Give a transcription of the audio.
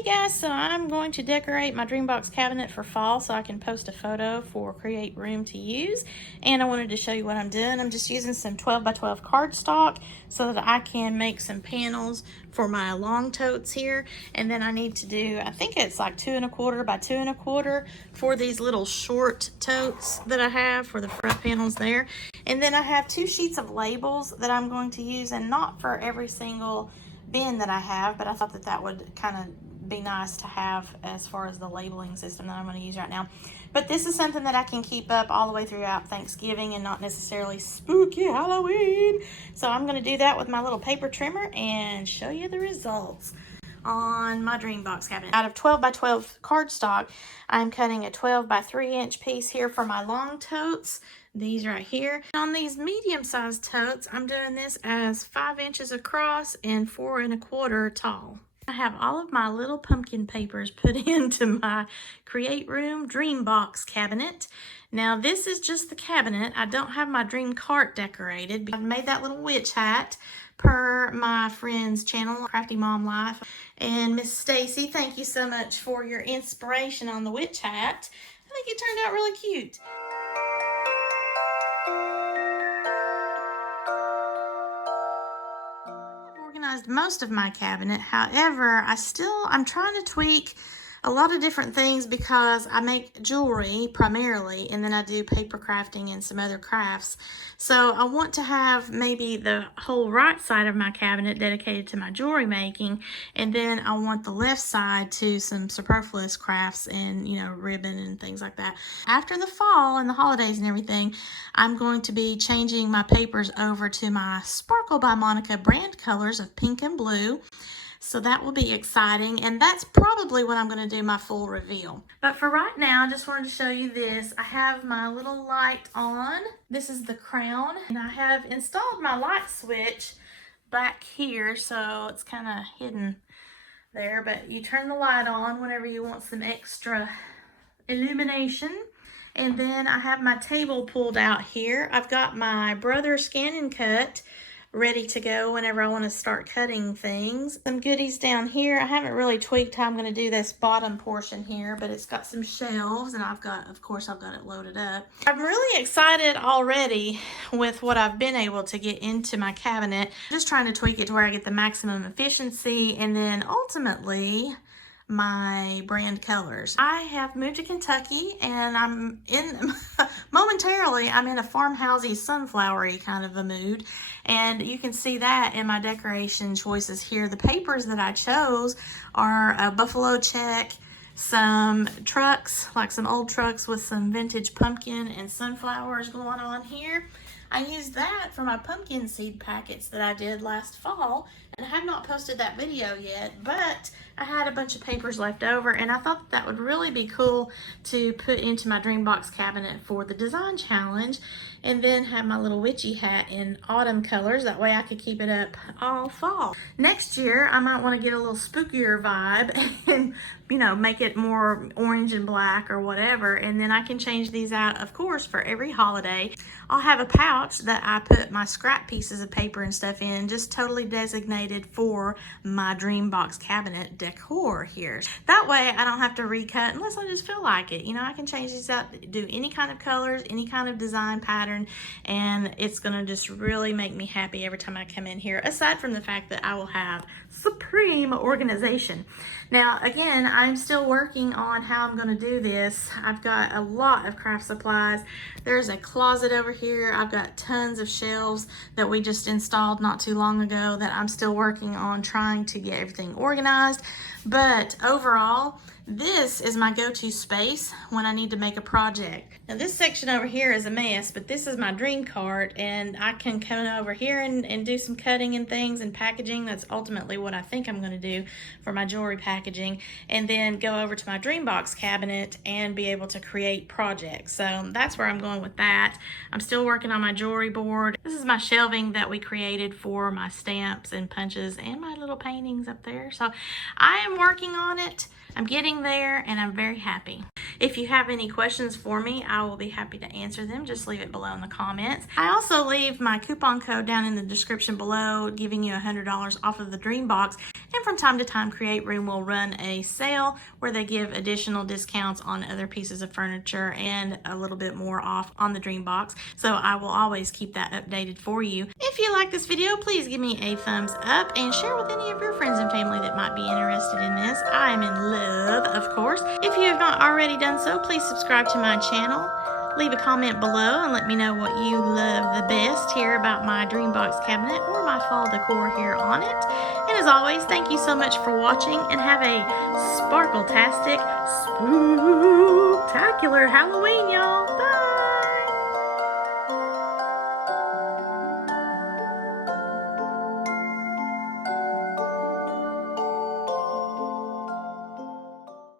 Hey guys, so I'm going to decorate my Dreambox cabinet for fall so I can post a photo for Create Room to use. And I wanted to show you what I'm doing. I'm just using some 12 by 12 cardstock so that I can make some panels for my long totes here. And then I need to do, I think it's like 2 1/4 by 2 1/4 for these little short totes that I have for the front panels there. And then I have 2 sheets of labels that I'm going to use, and not for every single bin that I have, but I thought that that would kind of be nice to have as far as the labeling system that I'm going to use right now. But this is something that I can keep up all the way throughout Thanksgiving and not necessarily spooky Halloween. So I'm going to do that with my little paper trimmer and show you the results on my Dreambox cabinet. Out of 12 by 12 cardstock, I'm cutting a 12 by 3 inch piece here for my long totes. These right here. On these medium-sized totes, I'm doing this as 5 inches across and 4 1/4 tall. I have all of my little pumpkin papers put into my Create Room Dreambox cabinet. Now this is just the cabinet. I don't have my dream cart decorated. I've made that little witch hat per my friend's channel, Crafty Mom Life. And Miss Stacy, thank you so much for your inspiration on the witch hat. I think it turned out really cute. Organized most of my cabinet. However, I'm trying to tweak a lot of different things because I make jewelry primarily, and then I do paper crafting and some other crafts. So I want to have maybe the whole right side of my cabinet dedicated to my jewelry making, and then I want the left side to some superfluous crafts and, you know, ribbon and things like that. After the fall and the holidays and everything, I'm going to be changing my papers over to my Sparkle by Monica brand colors of pink and blue. So that will be exciting, and that's probably when I'm going to do my full reveal. But for right now, I just wanted to show you this. I have my little light on. This is the crown, and I have installed my light switch back here, so it's kind of hidden there, but you turn the light on whenever you want some extra illumination. And then I have my table pulled out here. I've got my Brother Scan and Cut ready to go whenever I want to start cutting things. Some goodies down here. I haven't really tweaked how I'm going to do this bottom portion here, but it's got some shelves, and I've got it loaded up. I'm really excited already with what I've been able to get into my cabinet. I'm just trying to tweak it to where I get the maximum efficiency, and then ultimately my brand colors. I have moved to Kentucky, and I'm in momentarily I'm in a farmhousey, sunflowery kind of a mood, and you can see that in my decoration choices here. The papers that I chose are a buffalo check, some trucks, like some old trucks with some vintage pumpkin and sunflowers going on here. I used that for my pumpkin seed packets that I did last fall, and I have not posted that video yet, but I had a bunch of papers left over, and I thought that would really be cool to put into my Dreambox cabinet for the design challenge, and then have my little witchy hat in autumn colors. That way I could keep it up all fall. Next year, I might want to get a little spookier vibe and, you know, make it more orange and black or whatever, and then I can change these out, of course, for every holiday. I'll have a pouch that I put my scrap pieces of paper and stuff in, just totally designated for my Dreambox cabinet decor here. That way I don't have to recut unless I just feel like it. You know, I can change these out, do any kind of colors, any kind of design pattern, and it's gonna just really make me happy every time I come in here, aside from the fact that I will have supreme organization. Now, again, I'm still working on how I'm going to do this. I've got a lot of craft supplies. There's a closet over here. I've got tons of shelves that we just installed not too long ago that I'm still working on trying to get everything organized. But overall, this is my go-to space when I need to make a project. Now this section over here is a mess, but this is my dream cart, and I can come over here and do some cutting and things and packaging. That's ultimately what I think I'm going to do for my jewelry packaging, and then go over to my Dreambox cabinet and be able to create projects. So that's where I'm going with that. I'm still working on my jewelry board. This is my shelving that we created for my stamps and punches and my little paintings up there. So I am working on it. I'm getting there, and I'm very happy. If you have any questions for me, I will be happy to answer them. Just leave it below in the comments. I also leave my coupon code down in the description below, giving you $100 off of the Dreambox. And And from time to time, Create Room will run a sale where they give additional discounts on other pieces of furniture and a little bit more off on the Dreambox. So I will always keep that updated for you. If you like this video, please give me a thumbs up and share with any of your friends and family that might be interested in this. I am in love, of course. If you have not already done so, please subscribe to my channel. Leave a comment below and let me know what you love the best here about my Dreambox cabinet or my fall decor here on it. And as always, thank you so much for watching and have a sparkle-tastic, spooktacular Halloween, y'all.